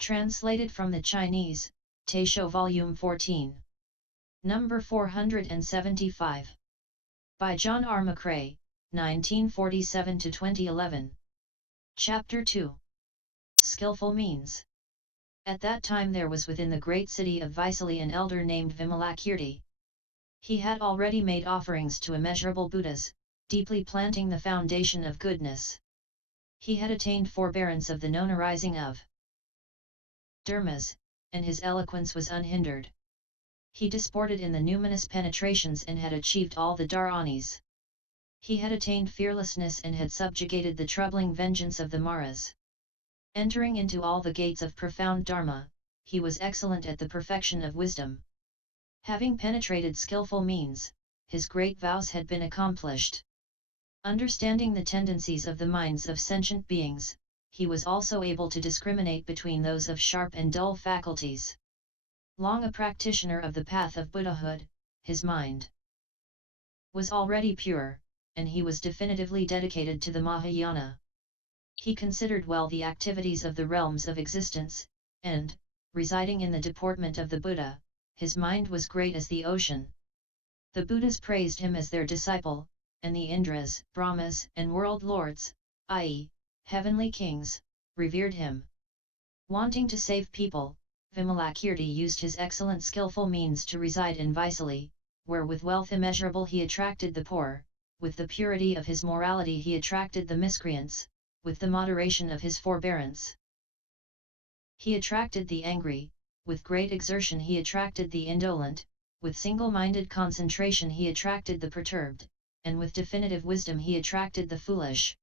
Translated from the Chinese, Taisho Volume 14. Number 475. By John R. McRae, 1947–2011. Chapter 2. Skillful Means. At that time there was within the great city of Vaisali an elder named Vimalakīrti. He had already made offerings to immeasurable Buddhas, deeply planting the foundation of goodness. He had attained forbearance of the known arising of dharmas, and his eloquence was unhindered. He disported in the numinous penetrations and had achieved all the dharanis. He had attained fearlessness and had subjugated the troubling vengeance of the maras. Entering into all the gates of profound dharma, he was excellent at the perfection of wisdom. Having penetrated skillful means, his great vows had been accomplished. Understanding the tendencies of the minds of sentient beings, he was also able to discriminate between those of sharp and dull faculties. Long a practitioner of the path of Buddhahood, his mind was already pure, and he was definitively dedicated to the Mahayana. He considered well the activities of the realms of existence, and, residing in the deportment of the Buddha, his mind was great as the ocean. The Buddhas praised him as their disciple, and the Indras, Brahmas, and world lords, i.e., heavenly kings, revered him. Wanting to save people, Vimalakīrti used his excellent skillful means to reside in Vaisali, where with wealth immeasurable he attracted the poor, with the purity of his morality he attracted the miscreants, with the moderation of his forbearance he attracted the angry, with great exertion he attracted the indolent, with single-minded concentration he attracted the perturbed, and with definitive wisdom he attracted the foolish.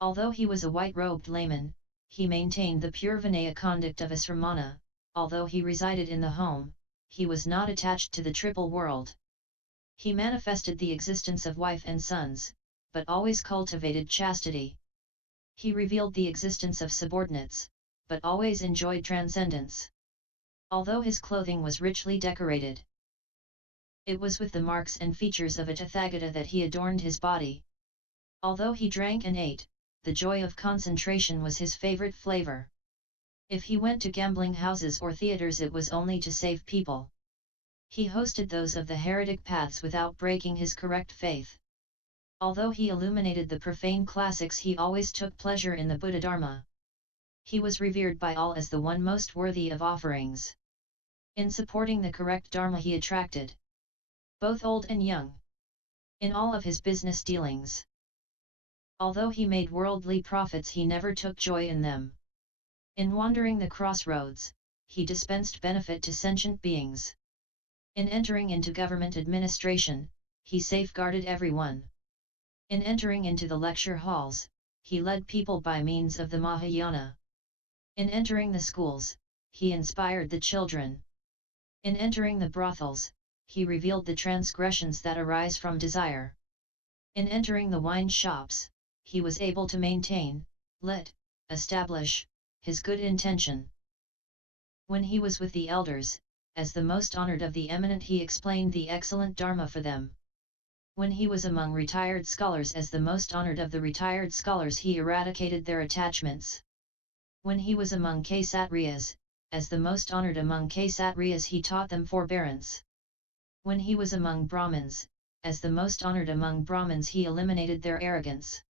Although he was a white-robed layman, he maintained the pure Vinaya conduct of a sramana. Although he resided in the home, he was not attached to the triple world. He manifested the existence of wife and sons, but always cultivated chastity. He revealed the existence of subordinates, but always enjoyed transcendence. Although his clothing was richly decorated, it was with the marks and features of a Tathagata that he adorned his body. Although he drank and ate, the joy of concentration was his favorite flavor. If he went to gambling houses or theaters, it was only to save people. He hosted those of the heretic paths without breaking his correct faith. Although he illuminated the profane classics, he always took pleasure in the Buddha-Dharma. He was revered by all as the one most worthy of offerings. In supporting the correct Dharma he attracted both old and young. In all of his business dealings, although he made worldly profits, he never took joy in them. In wandering the crossroads, he dispensed benefit to sentient beings. In entering into government administration, he safeguarded everyone. In entering into the lecture halls, he led people by means of the Mahayana. In entering the schools, he inspired the children. In entering the brothels, he revealed the transgressions that arise from desire. In entering the wine shops, he was able to maintain, establish, his good intention. When he was with the elders, as the most honored of the eminent, he explained the excellent Dharma for them. When he was among retired scholars, as the most honored of the retired scholars, he eradicated their attachments. When he was among Kshatriyas, as the most honored among Kshatriyas, he taught them forbearance. When he was among Brahmins, as the most honored among Brahmins, he eliminated their arrogance.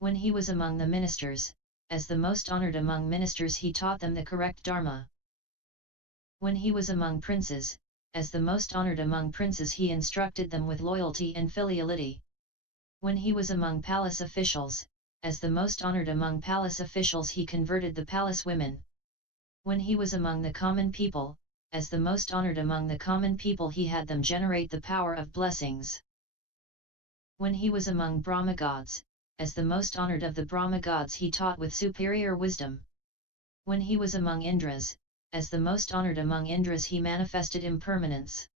When he was among the ministers, as the most honored among ministers, he taught them the correct Dharma. When he was among princes, as the most honored among princes, he instructed them with loyalty and filiality. When he was among palace officials, as the most honored among palace officials, he converted the palace women. When he was among the common people, as the most honored among the common people, he had them generate the power of blessings. When he was among Brahma gods, as the most honored of the Brahma gods, he taught with superior wisdom. When he was among Indras, as the most honored among Indras, he manifested impermanence.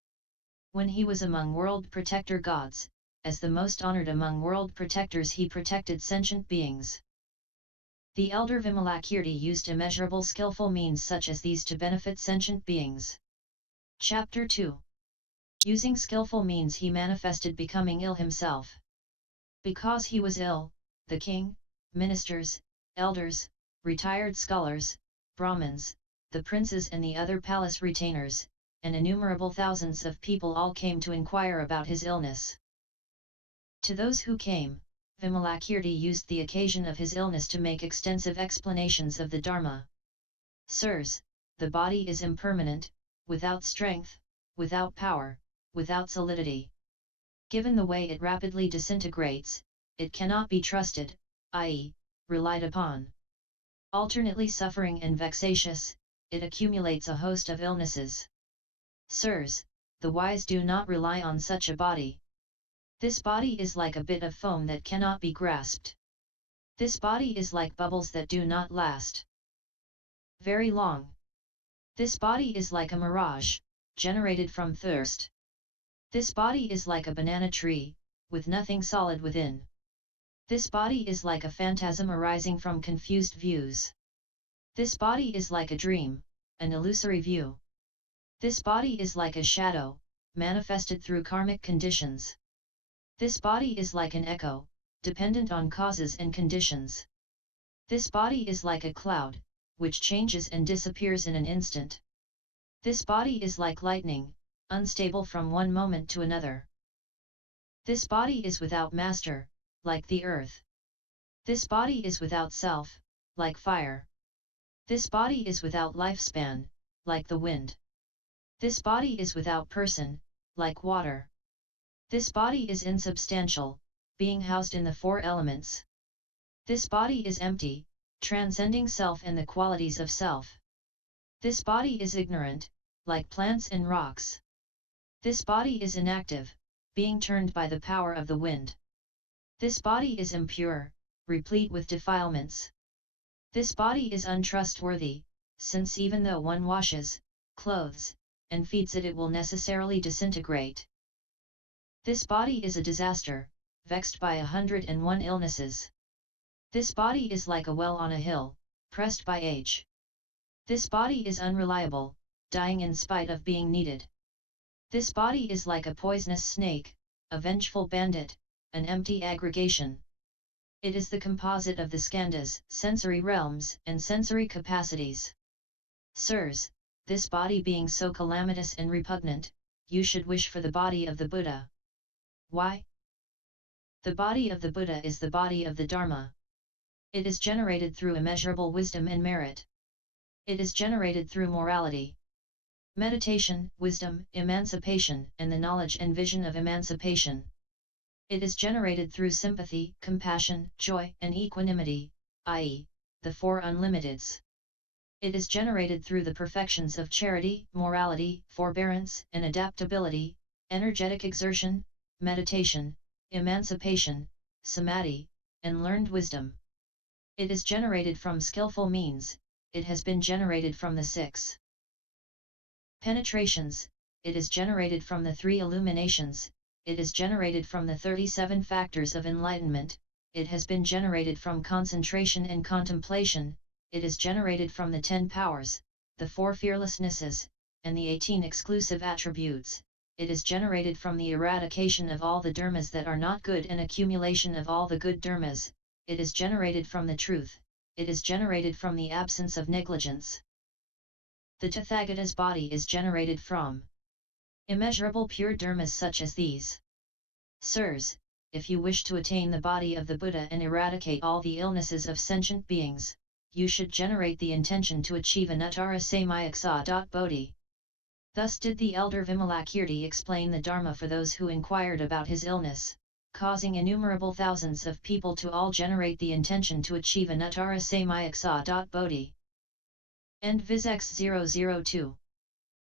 When he was among world protector gods, as the most honored among world protectors, he protected sentient beings. The elder Vimalakīrti used immeasurable skillful means such as these to benefit sentient beings. Chapter 2. Using skillful means, he manifested becoming ill himself. Because he was ill, the king, ministers, elders, retired scholars, Brahmins, the princes and the other palace retainers, and innumerable thousands of people all came to inquire about his illness. To those who came, Vimalakirti used the occasion of his illness to make extensive explanations of the Dharma. Sirs, the body is impermanent, without strength, without power, without solidity. Given the way it rapidly disintegrates, it cannot be trusted, i.e., relied upon. Alternately suffering and vexatious, it accumulates a host of illnesses. Sirs, the wise do not rely on such a body. This body is like a bit of foam that cannot be grasped. This body is like bubbles that do not last very long. This body is like a mirage, generated from thirst. This body is like a banana tree, with nothing solid within. This body is like a phantasm arising from confused views. This body is like a dream, an illusory view. This body is like a shadow, manifested through karmic conditions. This body is like an echo, dependent on causes and conditions. This body is like a cloud, which changes and disappears in an instant. This body is like lightning, unstable from one moment to another. This body is without master, like the earth. This body is without self, like fire. This body is without lifespan, like the wind. This body is without person, like water. This body is insubstantial, being housed in the four elements. This body is empty, transcending self and the qualities of self. This body is ignorant, like plants and rocks. This body is inactive, being turned by the power of the wind. This body is impure, replete with defilements. This body is untrustworthy, since even though one washes, clothes, and feeds it, it will necessarily disintegrate. This body is a disaster, vexed by 101 illnesses. This body is like a well on a hill, pressed by age. This body is unreliable, dying in spite of being needed. This body is like a poisonous snake, a vengeful bandit, an empty aggregation. It is the composite of the skandhas, sensory realms, and sensory capacities. Sirs, this body being so calamitous and repugnant, you should wish for the body of the Buddha. Why? The body of the Buddha is the body of the Dharma. It is generated through immeasurable wisdom and merit. It is generated through morality, meditation, wisdom, emancipation, and the knowledge and vision of emancipation. It is generated through sympathy, compassion, joy, and equanimity, i.e., the four unlimiteds. It is generated through the perfections of charity, morality, forbearance, and adaptability, energetic exertion, meditation, emancipation, samadhi, and learned wisdom. It is generated from skillful means. It has been generated from the 6 penetrations, it is generated from the 3 illuminations, it is generated from the 37 factors of enlightenment, it has been generated from concentration and contemplation, it is generated from the 10 powers, the 4 fearlessnesses, and the 18 exclusive attributes, it is generated from the eradication of all the dharmas that are not good and accumulation of all the good dharmas, it is generated from the truth. It is generated from the absence of negligence. The Tathagata's body is generated from immeasurable pure dharmas such as these. Sirs, if you wish to attain the body of the Buddha and eradicate all the illnesses of sentient beings, you should generate the intention to achieve anuttara samyaksa. Bodhi. Thus did the elder Vimalakirti explain the Dharma for those who inquired about his illness, causing innumerable thousands of people to all generate the intention to achieve anuttara samyaksa. Bodhi. End Viz X002